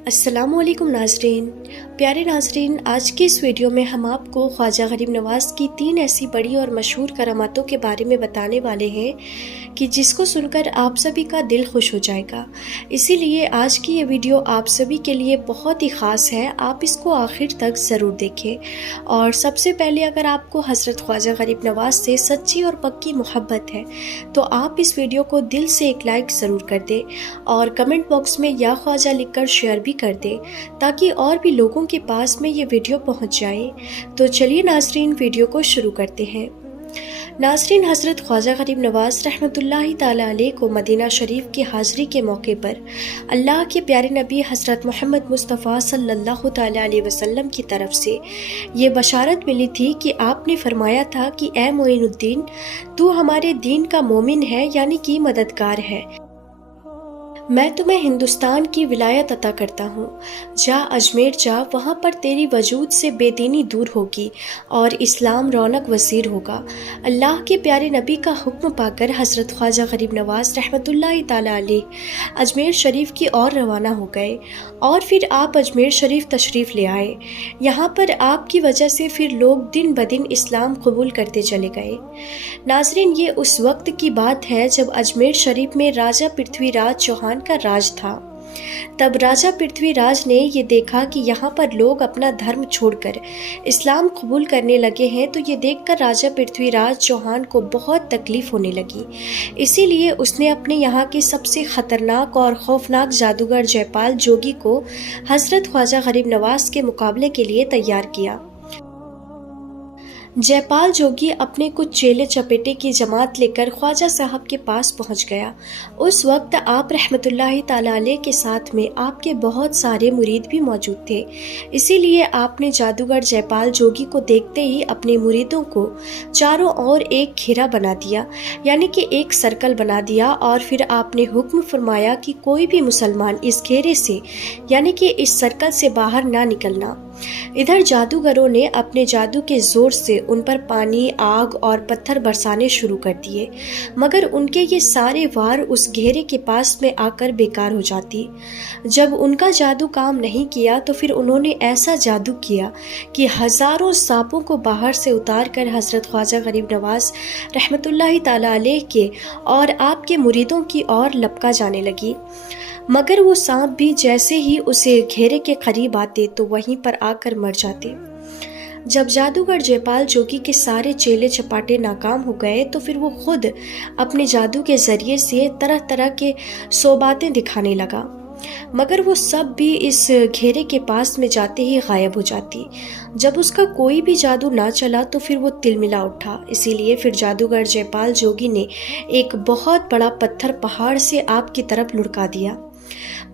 السلام علیکم ناظرین، پیارے ناظرین، آج کی اس ویڈیو میں ہم آپ کو خواجہ غریب نواز کی 3 ایسی بڑی اور مشہور کراماتوں کے بارے میں بتانے والے ہیں کہ جس کو سن کر آپ سبھی کا دل خوش ہو جائے گا۔ اسی لیے آج کی یہ ویڈیو آپ سبھی کے لیے بہت ہی خاص ہے، آپ اس کو آخر تک ضرور دیکھیں۔ اور سب سے پہلے اگر آپ کو حضرت خواجہ غریب نواز سے سچی اور پکی محبت ہے تو آپ اس ویڈیو کو دل سے ایک لائک ضرور کر دیں اور کمنٹ باکس میں یا خواجہ لکھ کر شیئر بھی کر دیں تاکہ اور بھی لوگوں کے پاس میں یہ ویڈیو پہنچ جائے۔ تو چلیے ناظرین، ویڈیو کو شروع کرتے ہیں۔ ناظرین، حضرت خواجہ غریب نواز رحمۃ اللہ تعالی علیہ کو مدینہ شریف کی حاضری کے موقع پر اللہ کے پیارے نبی حضرت محمد مصطفیٰ صلی اللہ تعالی علیہ وسلم کی طرف سے یہ بشارت ملی تھی کہ آپ نے فرمایا تھا کہ اے معین الدین، تو ہمارے دین کا مومن ہے، یعنی کہ مددگار ہے۔ میں تمہیں ہندوستان کی ولایت عطا کرتا ہوں، جا اجمیر جا، وہاں پر تیری وجود سے بے دینی دور ہوگی اور اسلام رونق وزیر ہوگا۔ اللہ کے پیارے نبی کا حکم پا کر حضرت خواجہ غریب نواز رحمۃ اللہ تعالی علیہ اجمیر شریف کی اور روانہ ہو گئے اور پھر آپ اجمیر شریف تشریف لے آئے۔ یہاں پر آپ کی وجہ سے پھر لوگ دن بدن اسلام قبول کرتے چلے گئے۔ ناظرین، یہ اس وقت کی بات ہے جب اجمیر شریف میں راجہ پرتھوی راج چوہان کا راج تھا۔ تب راجہ پرتھوی راج نے یہ دیکھا کہ یہاں پر لوگ اپنا دھرم چھوڑ کر اسلام قبول کرنے لگے ہیں، تو یہ دیکھ کر راجہ پرتھوی راج چوہان کو بہت تکلیف ہونے لگی۔ اسی لیے اس نے اپنے یہاں کے سب سے خطرناک اور خوفناک جادوگر جے پال جوگی کو حضرت خواجہ غریب نواز کے مقابلے کے لیے تیار کیا۔ جے پال جوگی اپنے کچھ چیلے چپیٹے کی جماعت لے کر خواجہ صاحب کے پاس پہنچ گیا۔ اس وقت آپ رحمۃ اللہ تعالی علیہ کے ساتھ میں آپ کے بہت سارے مرید بھی موجود تھے۔ اسی لیے آپ نے جادوگر جے پال جوگی کو دیکھتے ہی اپنے مریدوں کو چاروں اور ایک گھیرا بنا دیا، یعنی کہ ایک سرکل بنا دیا، اور پھر آپ نے حکم فرمایا کہ کوئی بھی مسلمان اس گھیرے سے یعنی کہ اس سرکل سے باہر نہ نکلنا۔ ادھر جادوگروں نے اپنے جادو کے زور سے ان پر پانی، آگ اور پتھر برسانے شروع کر دیے، مگر ان کے یہ سارے وار اس گھیرے کے پاس میں آ کر بیکار ہو جاتی۔ جب ان کا جادو کام نہیں کیا تو پھر انہوں نے ایسا جادو کیا کہ ہزاروں سانپوں کو باہر سے اتار کر حضرت خواجہ غریب نواز رحمۃ اللہ تعالی علیہ کے اور آپ کے مریدوں کی اور لپکا جانے لگی، مگر وہ سانپ بھی جیسے ہی اسے گھیرے کے قریب آتے تو وہیں پر آ کر مر جاتے۔ جب جادوگر جے پال جوگی کے سارے چیلے چپاٹے ناکام ہو گئے تو پھر وہ خود اپنے جادو کے ذریعے سے طرح طرح کے صوباتیں دکھانے لگا، مگر وہ سب بھی اس گھیرے کے پاس میں جاتے ہی غائب ہو جاتی۔ جب اس کا کوئی بھی جادو نہ چلا تو پھر وہ تلملا اٹھا۔ اسی لیے پھر جادوگر جے پال جوگی نے ایک بہت بڑا پتھر پہاڑ سے آپ کی طرف لڑکا دیا،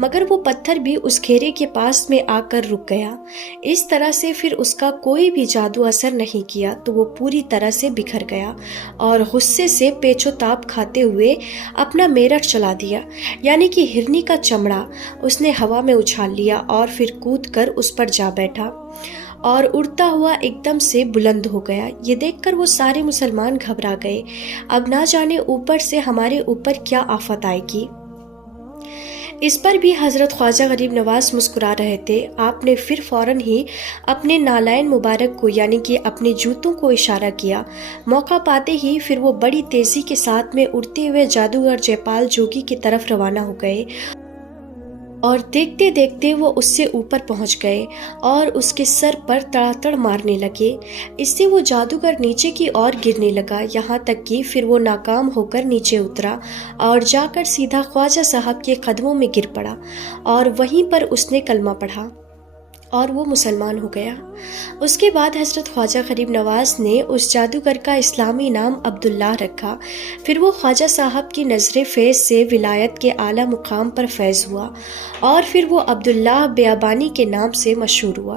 مگر وہ پتھر بھی اس گھیرے کے پاس میں آ کر رک گیا۔ اس طرح سے پھر اس کا کوئی بھی جادو اثر نہیں کیا تو وہ پوری طرح سے بکھر گیا اور غصے سے پیچ و تاب کھاتے ہوئے اپنا میرٹھ چلا دیا، یعنی کہ ہرنی کا چمڑا اس نے ہوا میں اچھال لیا اور پھر کود کر اس پر جا بیٹھا اور اڑتا ہوا ایک دم سے بلند ہو گیا۔ یہ دیکھ کر وہ سارے مسلمان گھبرا گئے، اب نہ جانے اوپر سے ہمارے اوپر کیا آفت آئے گی۔ اس پر بھی حضرت خواجہ غریب نواز مسکرا رہے تھے۔ آپ نے پھر فوراً ہی اپنے نالائن مبارک کو یعنی کہ اپنے جوتوں کو اشارہ کیا۔ موقع پاتے ہی پھر وہ بڑی تیزی کے ساتھ میں اڑتے ہوئے جادوگر جے پال جوگی کی طرف روانہ ہو گئے اور دیکھتے دیکھتے وہ اس سے اوپر پہنچ گئے اور اس کے سر پر تڑاطڑ مارنے لگے۔ اس سے وہ جادوگر نیچے کی اور گرنے لگا، یہاں تک کہ پھر وہ ناکام ہو کر نیچے اترا اور جا کر سیدھا خواجہ صاحب کے قدموں میں گر پڑا اور وہیں پر اس نے کلمہ پڑھا اور وہ مسلمان ہو گیا۔ اس کے بعد حضرت خواجہ غریب نواز نے اس جادوگر کا اسلامی نام عبداللہ رکھا۔ پھر وہ خواجہ صاحب کی نظر فیض سے ولایت کے اعلیٰ مقام پر فیض ہوا اور پھر وہ عبداللہ بیابانی کے نام سے مشہور ہوا۔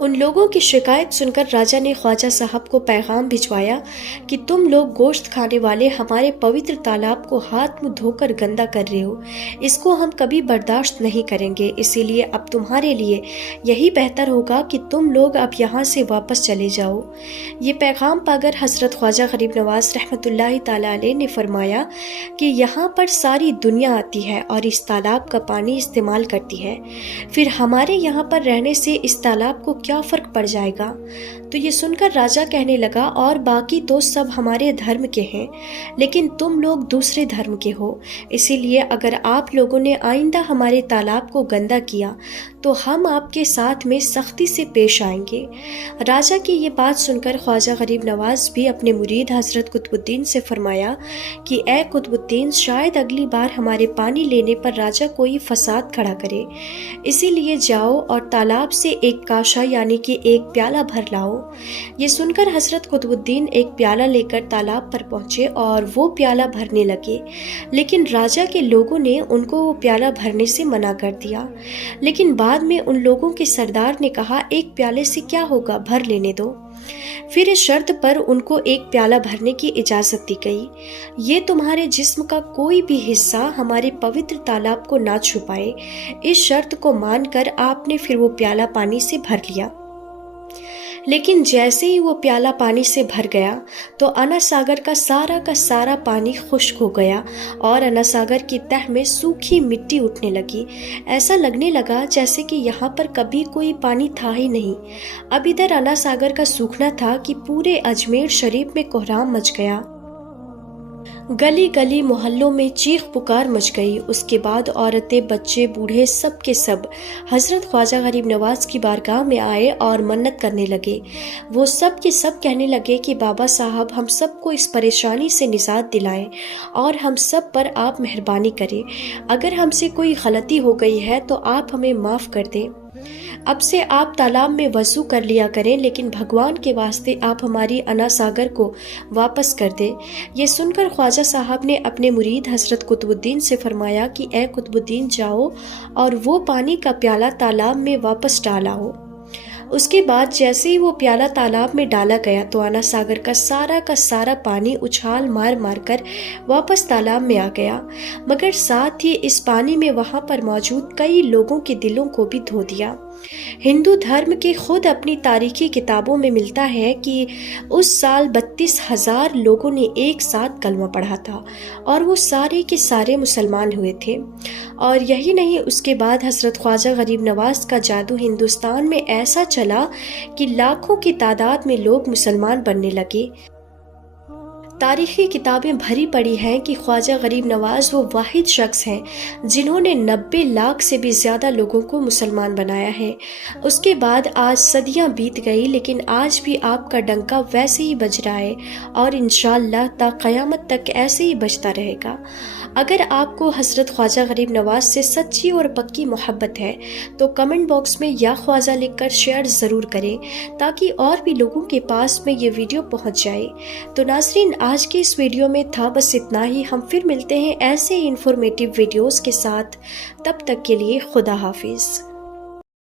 ان لوگوں کی شکایت سن کر راجا نے خواجہ صاحب کو پیغام بھجوایا کہ تم لوگ گوشت کھانے والے ہمارے پوتر تالاب کو ہاتھ منہ دھو کر گندا کر رہے ہو، اس کو ہم کبھی برداشت نہیں کریں گے، اسی لیے اب تمہارے لیے یہی بہتر ہوگا کہ تم لوگ اب یہاں سے واپس چلے جاؤ۔ یہ پیغام پا کر حضرت خواجہ غریب نواز رحمۃ اللہ تعالیٰ علیہ نے فرمایا کہ یہاں پر ساری دنیا آتی ہے اور اس تالاب کا پانی استعمال کرتی ہے، پھر ہمارے یہاں پر رہنے سے اس تالاب کو کیا فرق پڑ جائے گا؟ تو یہ سن کر راجہ کہنے لگا، اور باقی تو سب ہمارے دھرم کے ہیں، لیکن تم لوگ دوسرے دھرم کے ہو، اسی لیے اگر آپ لوگوں نے آئندہ ہمارے تالاب کو گندا کیا تو ہم آپ کے ساتھ میں سختی سے پیش آئیں گے۔ راجہ کی یہ بات سن کر خواجہ غریب نواز بھی اپنے مرید حضرت قطب الدین سے فرمایا کہ اے قطب الدین، شاید اگلی بار ہمارے پانی لینے پر راجہ کوئی فساد کھڑا کرے، اسی لیے جاؤ اور تالاب سے ایک کاشا یعنی کہ ایک پیالہ بھر لاؤ۔ یہ سن کر حضرت قطب الدین ایک پیالہ لے کر تالاب پر پہنچے اور وہ پیالہ بھرنے لگے، لیکن راجہ کے لوگوں نے ان کو وہ پیالہ بھرنے سے منع کر دیا۔ لیکن بعد میں ان لوگوں کے سردار نے کہا، ایک پیالے سے کیا ہوگا، بھر لینے دو۔ پھر اس شرط پر ان کو ایک پیالہ بھرنے کی اجازت دی گئی، یہ تمہارے جسم کا کوئی بھی حصہ ہمارے پوتر تالاب کو نہ چھپائے۔ اس شرط کو مان کر آپ نے پھر وہ پیالہ پانی سے بھر لیا۔ لیکن جیسے ہی وہ پیالہ پانی سے بھر گیا تو انا ساگر کا سارا پانی خشک ہو گیا اور انا ساگر کی تہ میں سوکھی مٹی اٹھنے لگی۔ ایسا لگنے لگا جیسے کہ یہاں پر کبھی کوئی پانی تھا ہی نہیں۔ اب ادھر انا ساگر کا سوکھنا تھا کہ پورے اجمیر شریف میں کوہرام مچ گیا، گلی گلی محلوں میں چیخ پکار مچ گئی۔ اس کے بعد عورتیں، بچے، بوڑھے سب کے سب حضرت خواجہ غریب نواز کی بارگاہ میں آئے اور منت کرنے لگے۔ وہ سب کے سب کہنے لگے کہ بابا صاحب ہم سب کو اس پریشانی سے نجات دلائیں اور ہم سب پر آپ مہربانی کریں، اگر ہم سے کوئی غلطی ہو گئی ہے تو آپ ہمیں معاف کر دیں۔ اب سے آپ تالاب میں وضو کر لیا کریں، لیکن بھگوان کے واسطے آپ ہماری انا ساگر کو واپس کر دیں۔ یہ سن کر خواجہ صاحب نے اپنے مرید حضرت قطب الدین سے فرمایا کہ اے قطب الدین، جاؤ اور وہ پانی کا پیالہ تالاب میں واپس ڈالا ہو۔ اس کے بعد جیسے ہی وہ پیالہ تالاب میں ڈالا گیا تو انا ساگر کا سارا پانی اچھال مار مار کر واپس تالاب میں آ گیا، مگر ساتھ ہی اس پانی میں وہاں پر موجود کئی لوگوں کے دلوں کو بھی دھو دیا۔ ہندو دھرم کے خود اپنی تاریخی کتابوں میں ملتا ہے کہ اس سال 32,000 لوگوں نے ایک ساتھ کلمہ پڑھا تھا اور وہ سارے کے سارے مسلمان ہوئے تھے۔ اور یہی نہیں، اس کے بعد حضرت خواجہ غریب نواز کا جادو ہندوستان میں ایسا چلا کہ لاکھوں کی تعداد میں لوگ مسلمان بننے لگے۔ تاریخی کتابیں بھری پڑی ہیں کہ خواجہ غریب نواز وہ واحد شخص ہیں جنہوں نے 90 لاکھ سے بھی زیادہ لوگوں کو مسلمان بنایا ہے۔ اس کے بعد آج صدیاں بیت گئی، لیکن آج بھی آپ کا ڈنکا ویسے ہی بج رہا ہے اور انشاءاللہ تا قیامت تک ایسے ہی بجتا رہے گا۔ اگر آپ کو حضرت خواجہ غریب نواز سے سچی اور پکی محبت ہے تو کمنٹ باکس میں یا خواجہ لکھ کر شیئر ضرور کریں تاکہ اور بھی لوگوں کے پاس میں یہ ویڈیو پہنچ جائے۔ تو ناظرین، آج کے اس ویڈیو میں تھا بس اتنا ہی۔ ہم پھر ملتے ہیں ایسے انفارمیٹیو ویڈیوز کے ساتھ، تب تک کے لیے خدا حافظ۔